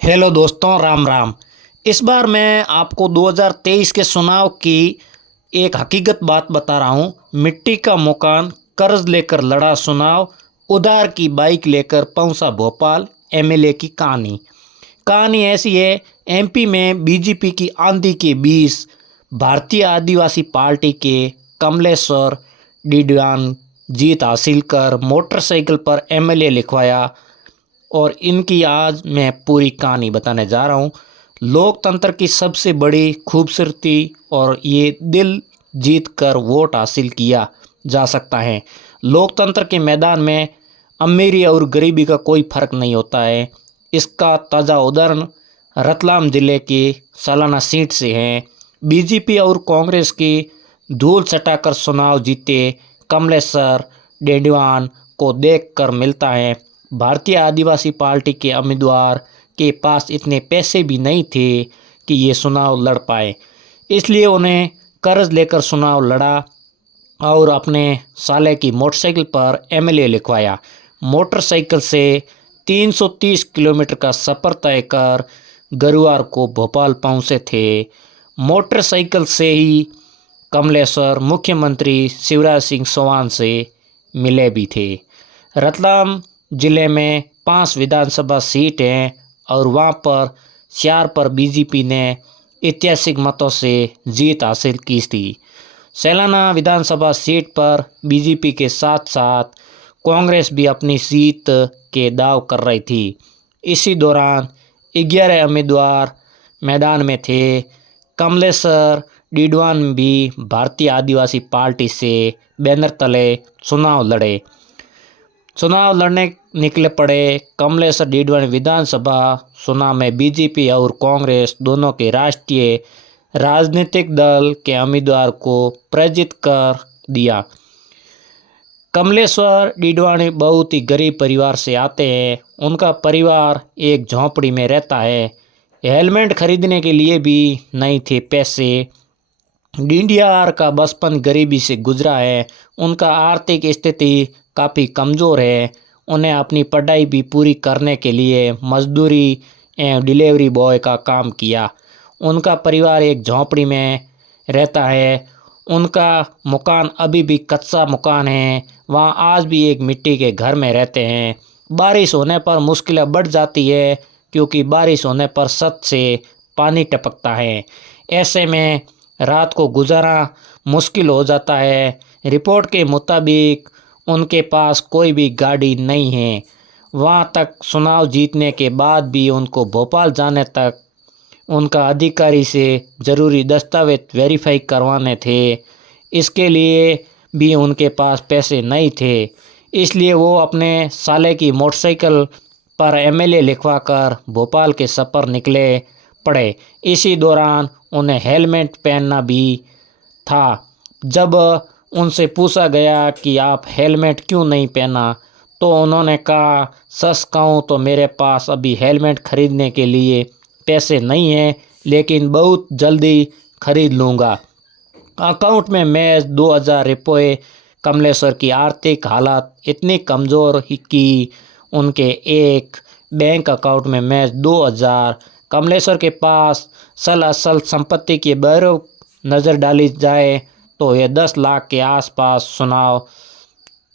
Hello दोस्तों, राम राम। इस बार मैं आपको 2023 के चुनाव की एक हकीकत बात बता रहा हूँ। मिट्टी का मकान, कर्ज लेकर लड़ा चुनाव, उधार की बाइक लेकर पहुंचा भोपाल, एमएलए की कहानी। कहानी ऐसी है, एमपी में बीजेपी की आंधी के बीच भारतीय आदिवासी पार्टी के कमलेश्वर डिडवान जीत हासिल कर मोटरसाइकिल पर एमएलए लिखवाया। और इनकी आज मैं पूरी कहानी बताने जा रहा हूँ। लोकतंत्र की सबसे बड़ी खूबसूरती और ये दिल जीत कर वोट हासिल किया जा सकता है। लोकतंत्र के मैदान में अमीरी और गरीबी का कोई फर्क नहीं होता है। इसका ताज़ा उदाहरण रतलाम जिले की सालाना सीट से है। बीजेपी और कांग्रेस की धूल चटाकर चुनाव जीते कमलेश्वर डेडवान को देखकर मिलता है। भारतीय आदिवासी पार्टी के उम्मीदवार के पास इतने पैसे भी नहीं थे कि ये चुनाव लड़ पाए, इसलिए उन्हें कर्ज लेकर चुनाव लड़ा और अपने साले की मोटरसाइकिल पर एमएलए लिखवाया। मोटरसाइकिल से 330 किलोमीटर का सफ़र तय कर गुरुवार को भोपाल पहुंचे थे। मोटरसाइकिल से ही कमलेश्वर मुख्यमंत्री शिवराज सिंह चौहान से मिले भी थे। रतलाम जिले में 5 विधानसभा सीट हैं और वहां पर 4 पर बीजेपी ने ऐतिहासिक मतों से जीत हासिल की थी। सैलाना विधानसभा सीट पर बीजेपी के साथ साथ कांग्रेस भी अपनी जीत के दाव कर रही थी। इसी दौरान 11 उम्मीदवार मैदान में थे। कमलेश्वर डिडवान भी भारतीय आदिवासी पार्टी से बैनर तले चुनाव लड़ने निकले पड़े। कमलेश्वर डिडवान विधानसभा चुनाव में बीजेपी और कांग्रेस दोनों के राष्ट्रीय राजनीतिक दल के उम्मीदवार को पराजित कर दिया। कमलेश्वर डिडवान बहुत ही गरीब परिवार से आते हैं। उनका परिवार एक झोंपड़ी में रहता है। हेलमेट खरीदने के लिए भी नहीं थे पैसे। डीडीआर का बचपन गरीबी से गुजरा है। उनका आर्थिक स्थिति काफ़ी कमज़ोर है। उन्हें अपनी पढ़ाई भी पूरी करने के लिए मजदूरी एवं डिलीवरी बॉय का काम किया। उनका परिवार एक झोंपड़ी में रहता है। उनका मकान अभी भी कच्चा मकान है। वहाँ आज भी एक मिट्टी के घर में रहते हैं। बारिश होने पर मुश्किलें बढ़ जाती है, क्योंकि बारिश होने पर छत से पानी टपकता है। ऐसे में रात को गुजारा मुश्किल हो जाता है। रिपोर्ट के मुताबिक उनके पास कोई भी गाड़ी नहीं है। वहाँ तक चुनाव जीतने के बाद भी उनको भोपाल जाने तक उनका अधिकारी से ज़रूरी दस्तावेज वेरीफाई करवाने थे। इसके लिए भी उनके पास पैसे नहीं थे, इसलिए वो अपने साले की मोटरसाइकिल पर एमएलए लिखवा कर भोपाल के सफ़र निकले पड़े। इसी दौरान उन्हें हेलमेट पहनना भी था। जब उनसे पूछा गया कि आप हेलमेट क्यों नहीं पहना, तो उन्होंने कहा, सच कहूँ तो मेरे पास अभी हेलमेट खरीदने के लिए पैसे नहीं हैं, लेकिन बहुत जल्दी खरीद लूँगा। अकाउंट में महज 2000 रुपये। कमलेश्वर की आर्थिक हालत इतनी कमज़ोर कि उनके एक बैंक अकाउंट में महज 2000। कमलेश्वर के पास असल संपत्ति के बैरव नज़र डाली जाए तो ये 10 लाख के आसपास। चुनाव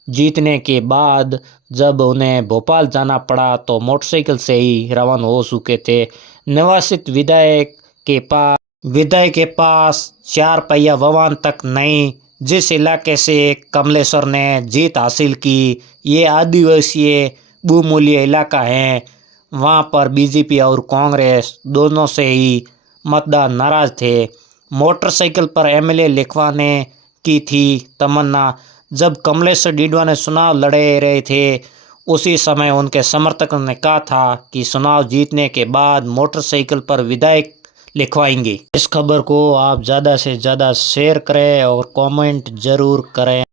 जीतने के बाद जब उन्हें भोपाल जाना पड़ा तो मोटरसाइकिल से ही रवाना हो चुके थे। निवासित विधायक के पास 4 पहिया वाहन तक नहीं। जिस इलाके से कमलेश्वर ने जीत हासिल की, ये आदिवासी बहुमूल्य इलाका है। वहाँ पर बीजेपी और कांग्रेस दोनों से ही मतदार नाराज थे। मोटरसाइकिल पर एमएलए लिखवाने की थी तमन्ना। जब कमलेश्वर डिडवान चुनाव लड़े रहे थे, उसी समय उनके समर्थकों ने कहा था कि चुनाव जीतने के बाद मोटरसाइकिल पर विधायक लिखवाएंगे। इस खबर को आप ज़्यादा से ज़्यादा शेयर करें और कमेंट ज़रूर करें।